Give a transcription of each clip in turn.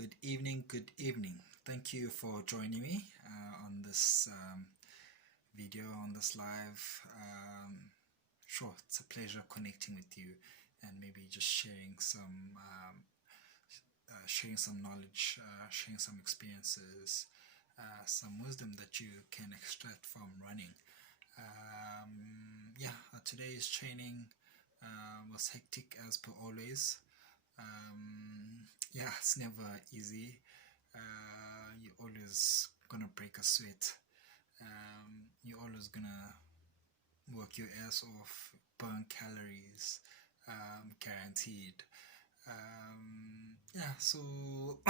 Good evening, good evening. Thank you for joining me on this video, on this live. Sure, it's a pleasure connecting with you and maybe just sharing some knowledge, sharing some experiences, some wisdom that you can extract from running. Today's training was hectic as per always. It's never easy. You're always gonna break a sweat. You're always gonna work your ass off, burn calories, guaranteed. So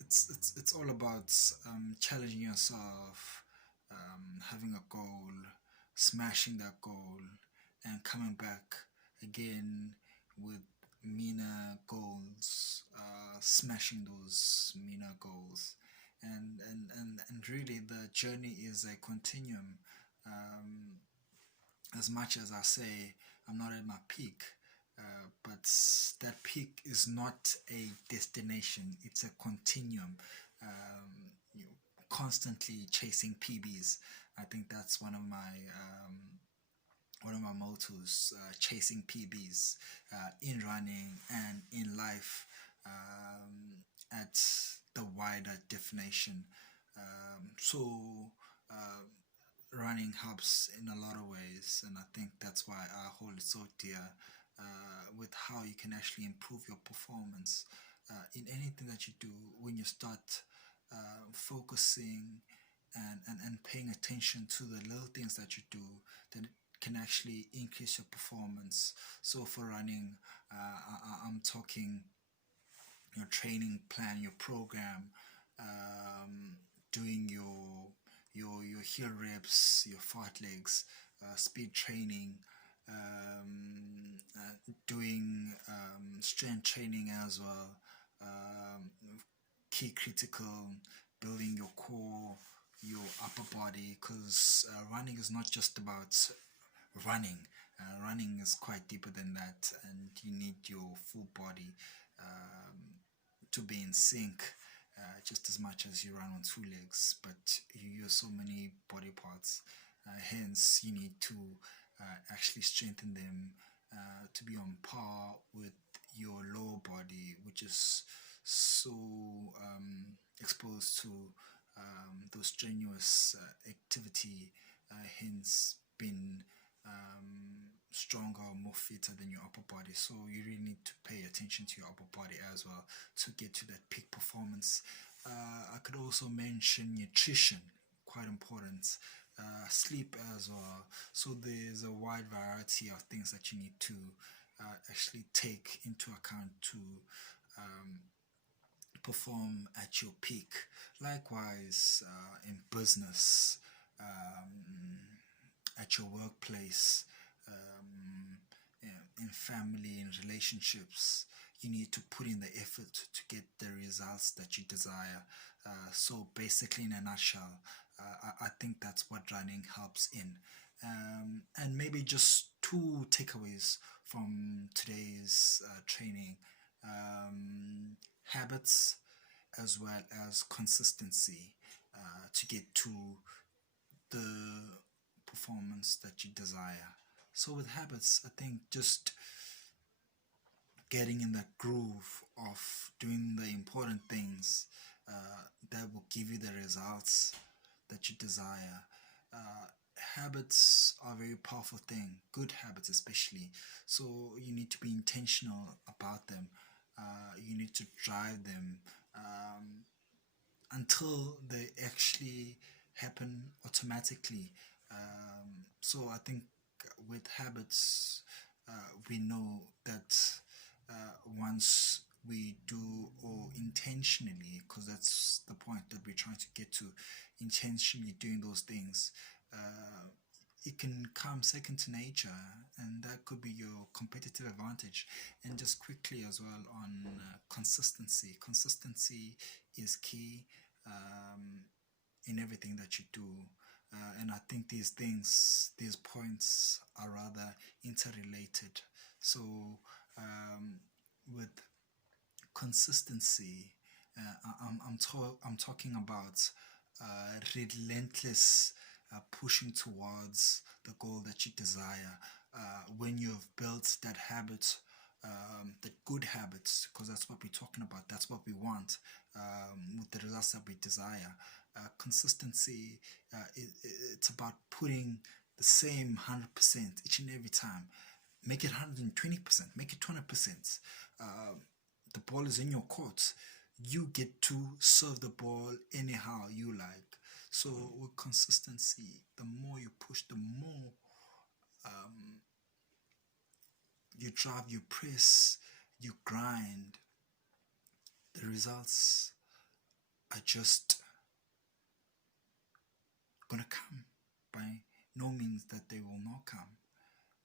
it's all about challenging yourself, having a goal, smashing that goal, and coming back again with meaner goals, smashing those meaner goals, and really the journey is a continuum. Um, as much as I say I'm not at my peak, but that peak is not a destination, it's a continuum. You constantly chasing PBs. I think that's one of my mottos, chasing PBs in running and in life, at the wider definition. Uh, Running helps in a lot of ways, and I think that's why I hold it so dear, with how you can actually improve your performance in anything that you do when you start focusing and paying attention to the little things that you do that can actually increase your performance. So for running, I'm talking your training plan, your program, doing your heel reps, your fartlegs, speed training, doing strength training as well, key critical, building your core, your upper body, because running is not just about running. Running is quite deeper than that, and you need your full body to be in sync, just as much as you run on two legs, but you use so many body parts. Hence, you need to actually strengthen them to be on par with your lower body, which is so exposed to those strenuous activity, hence being stronger, more fitter than your upper body. So you really need to pay attention to your upper body as well to get to that peak performance. I could also mention nutrition, quite important. Sleep as well. So there's a wide variety of things that you need to actually take into account to um, perform at your peak. Likewise, in business, at your workplace, in family, in relationships, you need to put in the effort to get the results that you desire. So basically, in a nutshell, I think that's what running helps in. And maybe just two takeaways from today's training: habits as well as consistency to get to the performance that you desire. So with habits, I think just getting in that groove of doing the important things that will give you the results that you desire. Uh, Habits are a very powerful thing, good habits especially. So you need to be intentional about them. You need to drive them until they actually happen automatically. So I think with habits, we know that once we do, or intentionally, because that's the point that we're trying to get to, intentionally doing those things, it can come second to nature, and that could be your competitive advantage. And just quickly as well on consistency. Consistency is key in everything that you do. And I think these points are rather interrelated. So, with consistency. I'm talking about relentless pushing towards the goal that you desire. When you've built that habit, the good habits, because that's what we're talking about, that's what we want with the results that we desire. Consistency, it's about putting the same 100% each and every time. Make it 120%, make it 20%. The ball is in your court. You get to serve the ball anyhow you like. So with consistency, the more you push, the more you drive, you press, you grind, the results are just gonna come. By no means that they will not come.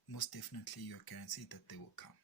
Most definitely, you're guaranteed that they will come.